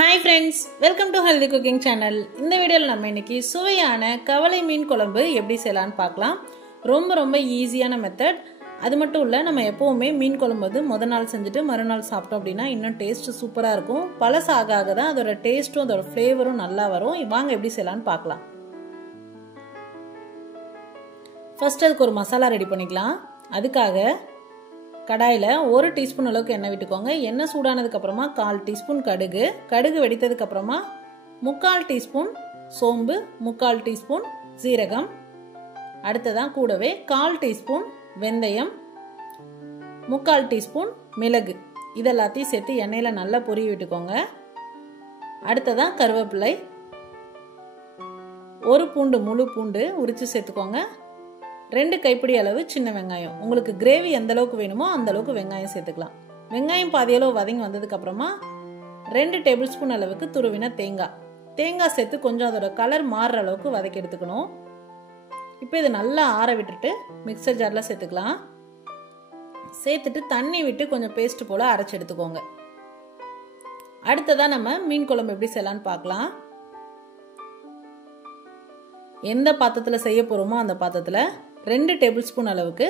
Hi friends, welcome to Healthy Cooking Channel. இந்த வீடியோல நம்ம இன்னைக்கு சுவையான கவளை மீன் குழம்பு எப்படி செய்யலாம்னு பார்க்கலாம். ரொம்ப ஈஸியான மெத்தட். அது மட்டும் இல்ல நம்ம எப்பவுமே மீன் குழம்பு முத நாள் செஞ்சுட்டு மறுநாள் சாப்பிட்டோம் அப்படினா இன்னும் டேஸ்ட் சூப்பரா இருக்கும். பழசாக ஆக தான் அதோட டேஸ்டும் அதோட ஃப்ளேவரும் நல்லா வரும். வாங்க எப்படி செய்யலாம்னு பார்க்கலாம். ஃபர்ஸ்ட் அதுக்கு ஒரு மசாலா ரெடி பண்ணிக்கலாம். அதுக்காக கடாயில 1 டீஸ்பூன் அளவுக்கு எண்ணெய் விட்டுக்கோங்க. எண்ணெய் சூடானதுக்கு அப்புறமா 1/4 டீஸ்பூன் கடுகு வெடித்ததுக்கு அப்புறமா 3/4 டீஸ்பூன் சோம்பு, 3/4 டீஸ்பூன் சீரகம், அடுத்ததான் கூடவே 1/4 டீஸ்பூன் வெந்தயம், 3/4 டீஸ்பூன் மிளகு, இதெல்லாத்தையும் சேர்த்து எண்ணெயில நல்லா பொரிய விட்டுக்கோங்க. அடுத்ததான் கருவேப்பிலை, 1 முழு பூண்டு உரிச்சு சேர்த்துக்கோங்க. 2 கைப்பிடி அளவு சின்ன வெங்காயம். உங்களுக்கு கிரேவி எந்த அளவுக்கு வேணுமோ அந்த அளவுக்கு வெங்காயம் சேர்த்துக்கலாம். வெங்காயம் பாதி அளவு வதங்கி வந்ததுக்கு அப்புறமா 2 டேபிள் ஸ்பூன் அளவுக்கு துருவின தேங்காய் சேர்த்து கொஞ்சம் அதோட கலர் மாறுற அளவுக்கு வதக்கி எடுத்துக்கணும். இப்போ இது நல்லா ஆற விட்டுட்டு மிக்சர் ஜார்ல சேர்த்துக்கலாம். சேர்த்துட்டு தண்ணி விட்டு கொஞ்சம் பேஸ்ட் போல அரைச்சு எடுத்துக்கோங்க. அடுத்ததான் நம்ம மீன் குழம்பு எப்படி செய்யலாம்னு பார்க்கலாம். எந்த பாத்திரத்துல செய்ய போறோமோ அந்த பாத்திரத்துல 2 டேபிள் ஸ்பூன் அளவுக்கு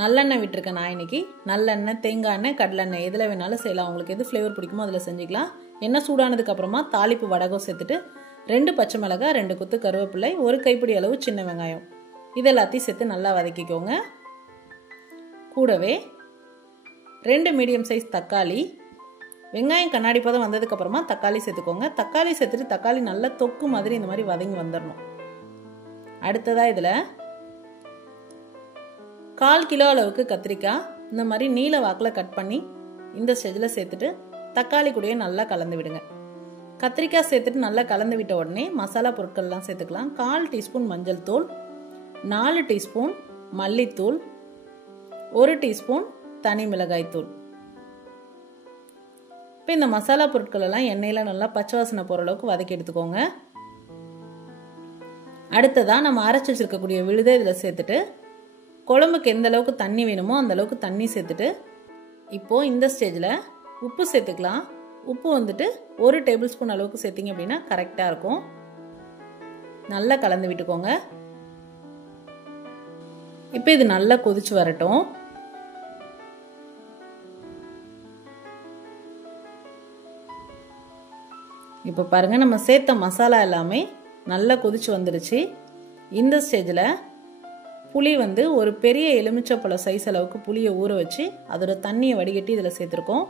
நல்லெண்ணெய் விட்டுருக்கேன். நான் இன்னைக்கு நல்லெண்ணெய், தேங்காய் எண்ணெய், கடலெண்ணெய் எதில் வேணாலும் செய்யலாம். உங்களுக்கு எது ஃப்ளேவர் பிடிக்குமோ அதில் செஞ்சுக்கலாம். எண்ணெய் சூடானதுக்கு அப்புறமா தாளிப்பு வடகம் சேர்த்துட்டு 2 பச்சை மிளகாய், 2 கொத்து கருவேப்பிலை, 1 கைப்பிடி அளவு சின்ன வெங்காயம், இதெல்லாத்தையும் சேர்த்து நல்லா வதக்கிக்கோங்க. கூடவே 2 மீடியம் சைஸ் தக்காளி, வெங்காயம் கண்ணாடி பதம் வந்ததுக்கு அப்புறமா தக்காளி சேர்த்துக்கோங்க. தக்காளி சேர்த்துட்டு தக்காளி நல்லா தொக்கு மாதிரி இந்த மாதிரி வதங்கி வந்துடணும். அடுத்ததா இதுல 1/4 கிலோ அளவுக்கு கத்திரிக்காய் இந்த மாதிரி நீல வாக்கில் கட் பண்ணி இந்த ஸ்டேஜில் சேர்த்துட்டு தக்காளி கூடயே நல்லா கலந்து விடுங்க. கத்திரிக்காய் சேர்த்துட்டு நல்லா கலந்து விட்ட உடனே மசாலா பொருட்கள்லாம் சேர்த்துக்கலாம். 1/4 டீஸ்பூன் மஞ்சள் தூள், 4 டீஸ்பூன் மல்லித்தூள், 1 டீஸ்பூன் தனி மிளகாய் தூள். இப்போ இந்த மசாலா பொருட்கள் எல்லாம் எண்ணெயில் நல்லா பச்சை வாசனை போகிற அளவுக்கு வதக்கி எடுத்துக்கோங்க. அடுத்ததா நம்ம அரைச்சி வச்சிருக்கக்கூடிய விழுதை இதில் சேர்த்துட்டு குழம்புக்கு எந்த அளவுக்கு தண்ணி வேணுமோ அந்த அளவுக்கு தண்ணி சேர்த்துட்டு இப்போ இந்த ஸ்டேஜில் உப்பு சேர்த்துக்கலாம். உப்பு வந்துட்டு 1 டேபிள் ஸ்பூன் அளவுக்கு சேர்த்திங்க அப்படின்னா கரெக்டாக இருக்கும். நல்லா கலந்து விட்டுக்கோங்க. இப்போ இது நல்லா கொதிச்சு வரட்டும். இப்போ பாருங்க நம்ம சேர்த்த மசாலா எல்லாமே நல்லா கொதிச்சு வந்துருச்சு. இந்த ஸ்டேஜில் புளி ஒரு பெரிய எலுமிச்சப்பழம் சைஸ் அளவுக்கு புளியை ஊற வச்சு அதோட தண்ணியை வடிகட்டி இதில் சேர்த்துருக்கோம்.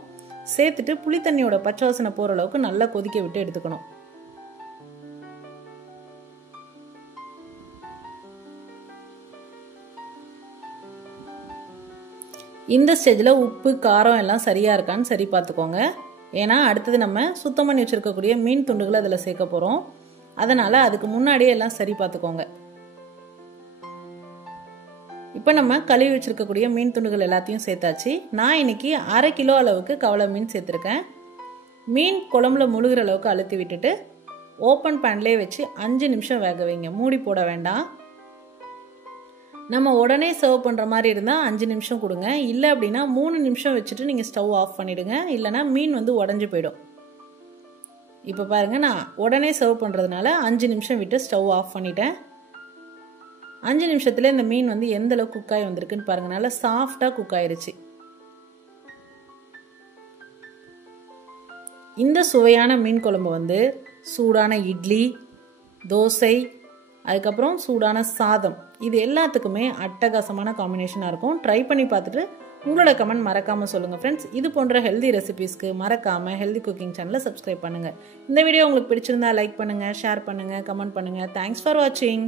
சேர்த்துட்டு புளி தண்ணியோட பச்சை வாசனை போகிற அளவுக்கு நல்லா கொதிக்க விட்டு எடுத்துக்கணும். இந்த ஸ்டேஜில் உப்பு காரம் எல்லாம் சரியாக இருக்கான்னு சரி பார்த்துக்கோங்க. ஏன்னா அடுத்தது நம்ம சுத்தம் பண்ணி வச்சுருக்கக்கூடிய மீன் துண்டுகளை அதில் சேர்க்க போகிறோம். அதனால் அதுக்கு முன்னாடியே எல்லாம் சரி பார்த்துக்கோங்க. இப்போ நம்ம கழுவி வச்சிருக்கக்கூடிய மீன் துண்டுகள் எல்லாத்தையும் சேர்த்தாச்சு. நான் இன்னைக்கு 1/2 கிலோ அளவுக்கு கவளை மீன் சேர்த்துருக்கேன். மீன் குழம்புல முழுகிற அளவுக்கு அழுத்தி விட்டுட்டு ஓப்பன் பேன்லேயே வச்சு 5 நிமிஷம் வேக வைங்க. மூடி போட வேண்டாம். நம்ம உடனே சர்வ் பண்ணுற மாதிரி இருந்தால் 5 நிமிஷம் கொடுங்க. இல்லை அப்படின்னா 3 நிமிஷம் வச்சுட்டு நீங்கள் ஸ்டவ் ஆஃப் பண்ணிவிடுங்க. இல்லைனா மீன் உடஞ்சி போயிடும். இப்போ பாருங்கள், நான் உடனே சர்வ் பண்ணுறதுனால 5 நிமிஷம் விட்டு ஸ்டவ் ஆஃப் பண்ணிட்டேன். 5 நிமிஷத்துல இந்த மீன் எந்த அளவுக்கு குக் ஆகி வந்திருக்குன்னு பாருங்க. நல்லா சாஃப்டா குக் ஆயிருச்சு. இந்த சுவையான மீன் குழம்பு சூடான இட்லி, தோசை, அதுக்கப்புறம் சூடான சாதம், இது எல்லாத்துக்குமே அட்டகாசமான காம்பினேஷனாக இருக்கும். ட்ரை பண்ணி பார்த்துட்டு உங்களோட கமெண்ட் மறக்காம சொல்லுங்க ஃப்ரெண்ட்ஸ். இது போன்ற ஹெல்தி ரெசிபிஸ்க்கு மறக்காம ஹெல்தி குக்கிங் சேனலை சப்ஸ்கிரைப் பண்ணுங்க. இந்த வீடியோ உங்களுக்கு பிடிச்சிருந்தா லைக் பண்ணுங்க, ஷேர் பண்ணுங்க, கமெண்ட் பண்ணுங்க. தேங்க்ஸ் ஃபார் வாட்சிங்.